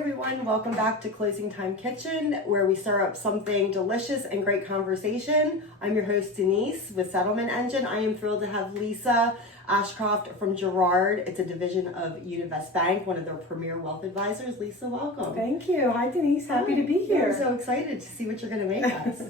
everyone, welcome back to Closing Time Kitchen, where we stir up something delicious and great conversation. I'm your host Denise with Settlement Engine. I am thrilled to have Lisa Ashcroft from Girard. It's a division of Univest Bank, one of their premier wealth advisors. Lisa, welcome. Thank you. Hi Denise, happy to be here. I'm so excited to see what you're going to make us.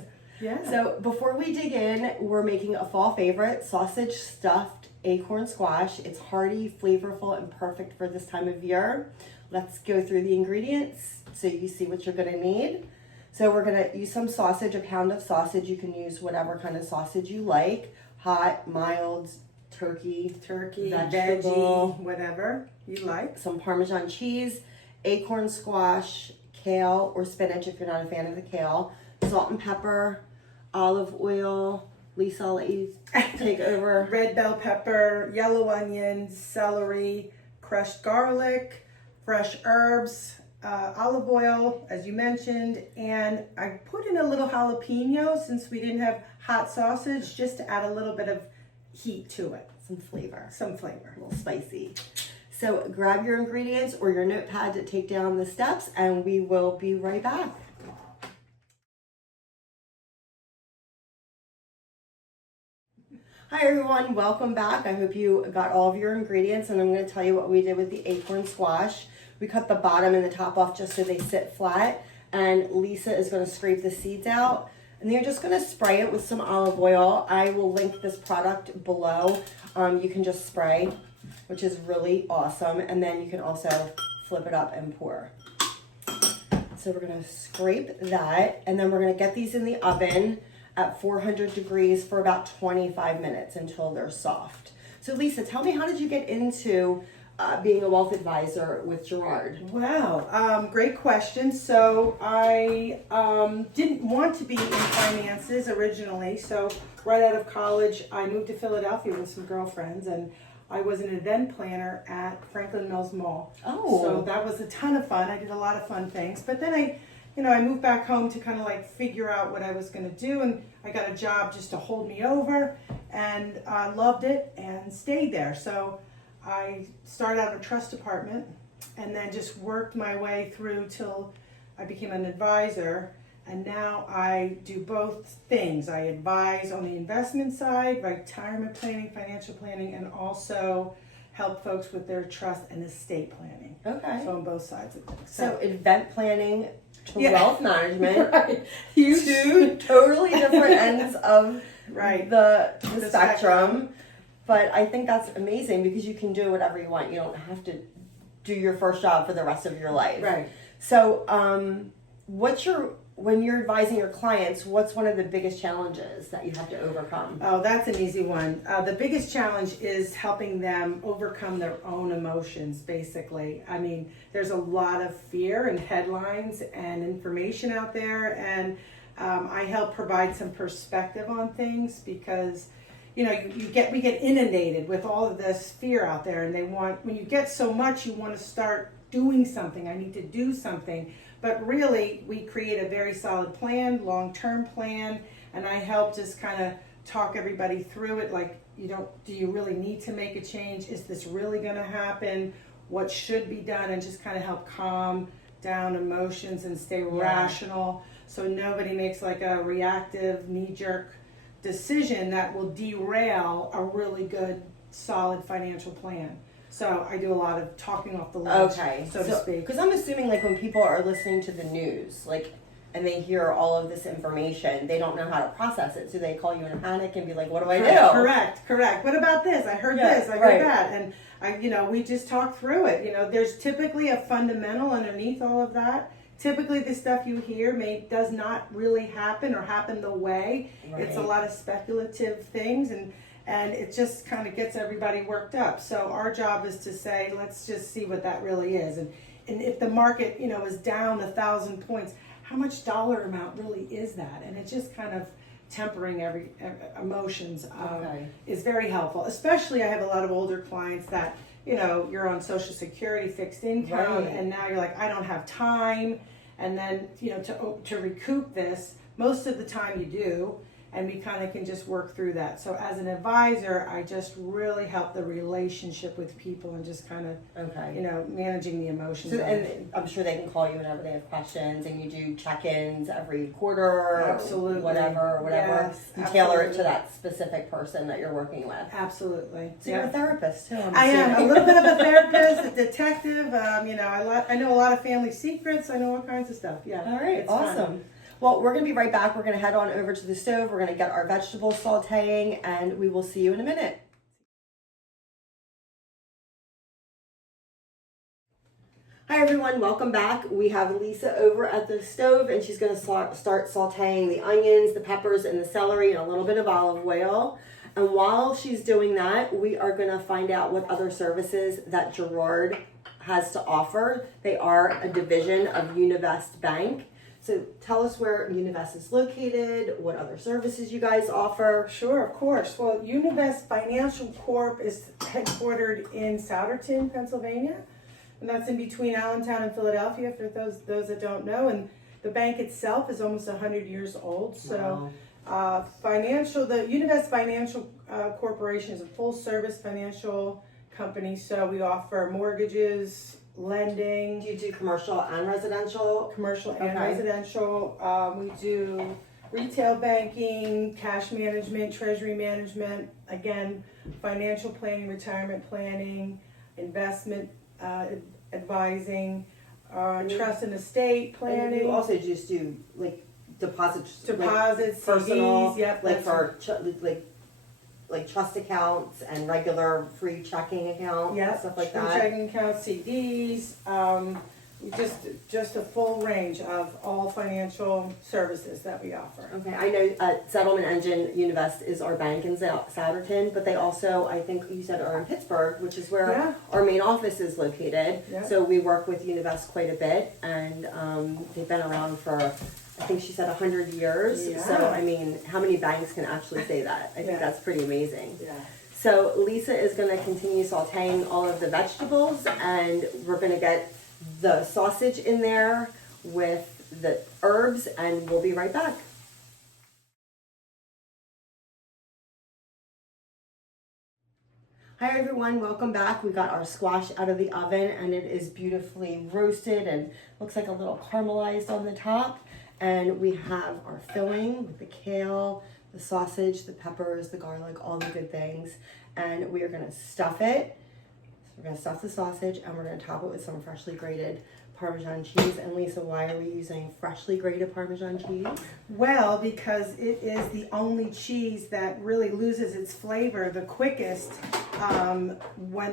Yeah. So before we dig in, we're making a fall favorite, Sausage Stuffed Acorn Squash. It's hearty, flavorful, and perfect for this time of year. Let's go through the ingredients so you see what you're going to need. So we're going to use some sausage, a pound of sausage. You can use whatever kind of sausage you like. Hot, mild, turkey, vegetable, veggie, whatever you like. some Parmesan cheese, acorn squash, kale or spinach if you're not a fan of the kale, salt and pepper, olive oil. Lisa, I'll let you take over. Red bell pepper, yellow onions, celery, crushed garlic, fresh herbs, olive oil, as you mentioned, and I put in a little jalapeno since we didn't have hot sausage, just to add a little bit of heat to it. Some flavor. A little spicy. So grab your ingredients or your notepad to take down the steps, and we will be right back. Hi everyone, welcome back. I hope you got all of your ingredients, and I'm going to tell you what we did with the acorn squash. We cut the bottom and the top off just so they sit flat, and Lisa is going to scrape the seeds out, and you're just going to spray it with some olive oil. I will link this product below. You can just spray, which is really awesome, and then you can also flip it up and pour. So we're going to scrape that, and then we're going to get these in the oven at 400 degrees for about 25 minutes until they're soft. So Lisa, tell me, how did you get into being a wealth advisor with Girard? Wow, great question. So I didn't want to be in finances originally. So right out of college, I moved to Philadelphia with some girlfriends, and I was an event planner at Franklin Mills Mall. Oh. So that was a ton of fun. I did a lot of fun things. But then I moved back home to kind of like figure out what I was going to do, and I got a job just to hold me over, and I loved it and stayed there. So I started out in a trust department and then just worked my way through till I became an advisor, and now I do both things. I advise on the investment side, retirement planning, financial planning, and also help folks with their trust and estate planning. Okay. So on both sides of things. So event planning to wealth management, Right. two totally different ends of Right. the spectrum. But I think that's amazing because you can do whatever you want. You don't have to do your first job for the rest of your life. Right. So when you're advising your clients, what's one of the biggest challenges that you have to overcome? Oh, that's an easy one. The biggest challenge is helping them overcome their own emotions, basically. I mean, there's a lot of fear and headlines and information out there, and I help provide some perspective on things because, we get inundated with all of this fear out there, and when you get so much, you want to start doing something. I need to do something. But really, we create a very solid plan, long-term plan, and I help just kind of talk everybody through it. Like, do you really need to make a change? Is this really going to happen? What should be done? And just kind of help calm down emotions and stay rational, so nobody makes like a reactive, knee-jerk decision that will derail a really good, solid financial plan. So I do a lot of talking off the ledge, so to speak. Because I'm assuming, like, when people are listening to the news, and they hear all of this information, they don't know how to process it. So they call you in a panic and be like, what do I do? Correct. What about this? I heard this, I heard that. And we just talk through it. There's typically a fundamental underneath all of that. Typically the stuff you hear does not really happen or happen the way. Right. It's a lot of speculative things, and it just kind of gets everybody worked up. So our job is to say, let's just see what that really is. And if the market, is down 1,000 points, how much dollar amount really is that? And it's just kind of tempering every emotions is very helpful. Especially I have a lot of older clients that, you're on Social Security, fixed income, and now you're like, I don't have time. And then, to recoup this, most of the time you do. and we kind of can just work through that. So as an advisor, I just really help the relationship with people and just kind of, Okay. managing the emotions. So, and I'm sure they can call you whenever they have questions, and you do check-ins every quarter, Absolutely. or whatever. Yes, You tailor it absolutely. to that specific person that you're working with. Absolutely. So you're a therapist too. I am a little bit of a therapist, a detective. I know a lot of family secrets. I know all kinds of stuff. Yeah. All right, it's awesome. fun. Well, we're going to be right back. We're going to head on over to the stove. We're going to get our vegetables sauteing, and we will see you in a minute. Hi everyone, welcome back. We have Lisa over at the stove, and she's going to start sauteing the onions, the peppers, and the celery in a little bit of olive oil. And while she's doing that, we are going to find out what other services that Girard has to offer. They are a division of Univest Bank. So tell us where Univest is located, what other services you guys offer. Sure, of course. Well, Univest Financial Corp is headquartered in Souderton, Pennsylvania, and that's in between Allentown and Philadelphia. For those that don't know, and the bank itself is almost 100 years old. So, Wow. the Univest Financial Corporation is a full-service financial company. So we offer mortgages, lending. Do you do commercial and residential? Commercial and Okay. residential. We do retail banking, cash management, treasury management, again, financial planning, retirement planning, investment advising, trust and estate And planning. you also just do like deposits, Deposits, personal, CDs, yep, like that's for like trust accounts and regular free checking accounts, stuff like that. Checking accounts, CDs, just a full range of all financial services that we offer. Okay, I know Settlement Engine Univest is our bank in Souderton, but they also, I think you said, are in Pittsburgh, which is where Yeah. our main office is located. Yeah. So we work with Univest quite a bit, and they've been around for, I think she said 100 years. Yeah. So, I mean, how many banks can actually say that? I think Yeah. that's pretty amazing. Yeah. So Lisa is going to continue sauteing all of the vegetables, and we're going to get the sausage in there with the herbs, and we'll be right back. Hi everyone, welcome back. We got our squash out of the oven, and it is beautifully roasted and looks like a little caramelized on the top. And we have our filling with the kale, the sausage, the peppers, the garlic, all the good things. And we are gonna stuff it. So we're gonna stuff the sausage, and we're gonna top it with some freshly grated Parmesan cheese. And Lisa, why are we using freshly grated Parmesan cheese? Well, because it is the only cheese that really loses its flavor the quickest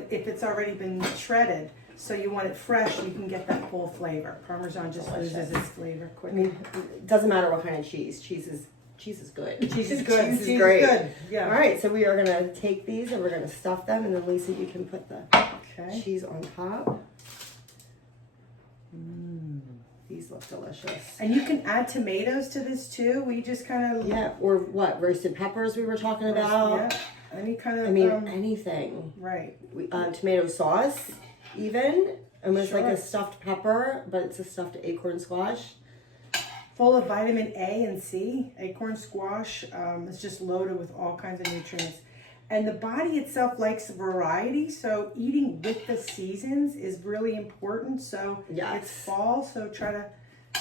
if it's already been shredded. So you want it fresh, you can get that full flavor. Parmesan just loses its flavor I quickly. mean, it doesn't matter what kind of cheese. Cheese is good. Cheese is good. Cheese is Cheese is great. good. Yeah. All right, so we are gonna take these and we're gonna stuff them, and then Lisa, you can put the Okay. cheese on top. These look delicious. And you can add tomatoes to this too. We just kind of Yeah, or what, roasted peppers we were talking about? Yeah. Any kind of I mean, anything. right. Tomato sauce, even. Almost like Sure. a stuffed pepper, but it's a stuffed acorn squash. Full of vitamin A and C. Acorn squash is just loaded with all kinds of nutrients. And the body itself likes variety, so eating with the seasons is really important. So Yes. it's fall, so try to,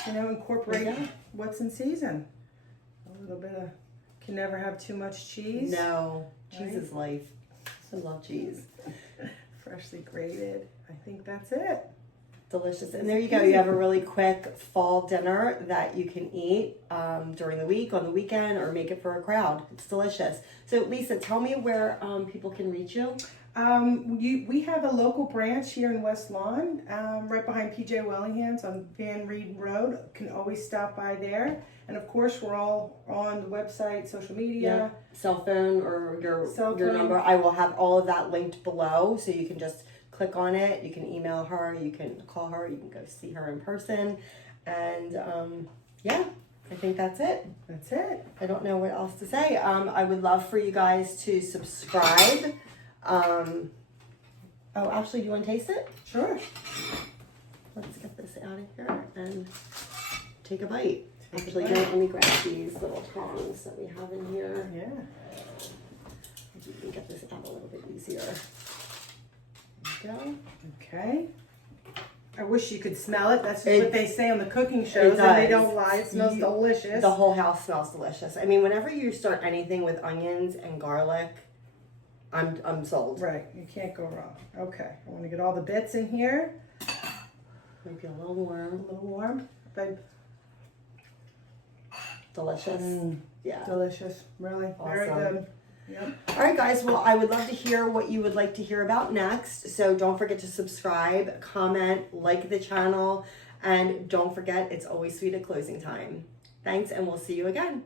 incorporate Yeah. what's in season. A little bit of, can never have too much cheese. No, cheese Right? is life. I love cheese. Freshly grated. I think that's it. Delicious. And there you go. You have a really quick fall dinner that you can eat during the week, on the weekend, or make it for a crowd. It's delicious. So Lisa, tell me where people can reach you. We have a local branch here in West Lawn, right behind PJ Wellingham's on Van Reed Road. Can always stop by there. And of course, we're all on the website, social media. Cell phone or your Cell your phone. number. I will have all of that linked below, so you can just click on it. You can email her. You can call her. You can go see her in person. And I think that's it. That's it. I don't know what else to say. I would love for you guys to subscribe. Actually, do you want to taste it? Sure. Let's get this out of here and take a bite. Actually, let me grab these little tongs that we have in here. Yeah. We can get this out a little bit easier. There we go. Okay. I wish you could smell it. That's what they say on the cooking shows, and they don't lie. It smells delicious. The whole house smells delicious. I mean, whenever you start anything with onions and garlic, I'm sold. Right. You can't go wrong. Okay. I want to get all the bits in here. Maybe a little warm. A little warm. Babe. Delicious. Yeah. Delicious. Really. Awesome. Very good. Yep. All right, guys. Well, I would love to hear what you would like to hear about next. So don't forget to subscribe, comment, like the channel, and don't forget, it's always sweet at closing time. Thanks, and we'll see you again.